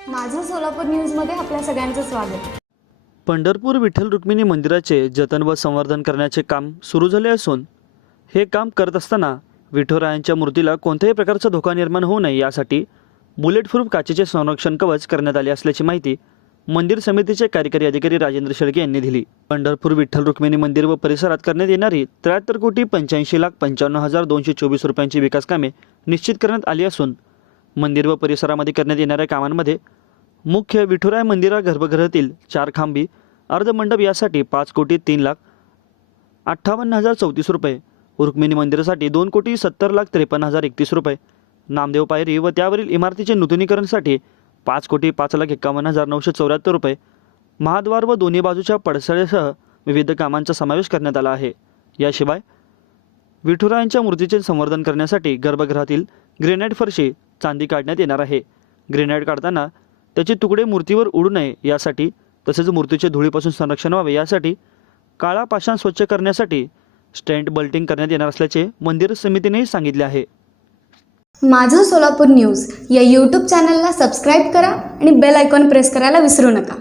सोलापूर न्यूजमध्ये आपल्या सगळ्यांचं स्वागत. पंढरपूर विठ्ठल रुक्मिणी मंदिराचे जतन व संवर्धन करण्याचे काम सुरू झाले असून हे काम करत असताना विठुरायांच्या मूर्तीला कोणत्याही प्रकारचा धोका निर्माण होऊ नये यासाठी बुलेट प्रूफ काचेचे संरक्षण कवच करण्यात आले असल्याची माहिती मंदिर समितीचे कार्यकारी अधिकारी राजेंद्र शेळके यांनी दिली. पंढरपूर विठ्ठल रुक्मिणी मंदिर व परिसरात करण्यात येणारी त्र्याहत्तर कोटी पंच्याऐंशी लाख पंच्याण्णव हजार दोनशे चोवीस रुपयांची विकास कामे निश्चित करण्यात आली असून मंदिर व परिसरामध्ये करण्यात येणाऱ्या कामांमध्ये मुख्य विठुराय मंदिरा गर्भगृहातील चार खांबी अर्धमंडप यासाठी पाच कोटी तीन लाख अठ्ठावन्न हजार चौतीस रुपये रुक्मिणी मंदिरासाठी दोन कोटी सत्तर लाख त्रेपन्न हजार एकतीस रुपये नामदेव पायरी व त्यावरील इमारतीचे नूतनीकरणसाठी पाच कोटी पाच लाख एकावन्न हजार नऊशे चौऱ्याहत्तर रुपये महाद्वार व दोन्ही बाजूच्या पडसळ्यासह विविध कामांचा समावेश करण्यात आला आहे. याशिवाय विठुरायांच्या मूर्तीचे संवर्धन करण्यासाठी गर्भगृहातील ग्रेनाईट फरशी चांदी काढण्यात येणार आहे. ग्रेनाईट काढताना त्याचे तुकडे मूर्तीवर उडू नये यासाठी तसेच मूर्तीचे धुळीपासून संरक्षण व्हावे यासाठी काळा पाषाण स्वच्छ करण्यासाठी स्टँड बल्टिंग करण्यात येणार असल्याचे मंदिर समितीनेही सांगितले आहे. माझं सोलापूर न्यूज या यूट्यूब चॅनलला सबस्क्राईब करा आणि बेल आयकॉन प्रेस करायला विसरू नका.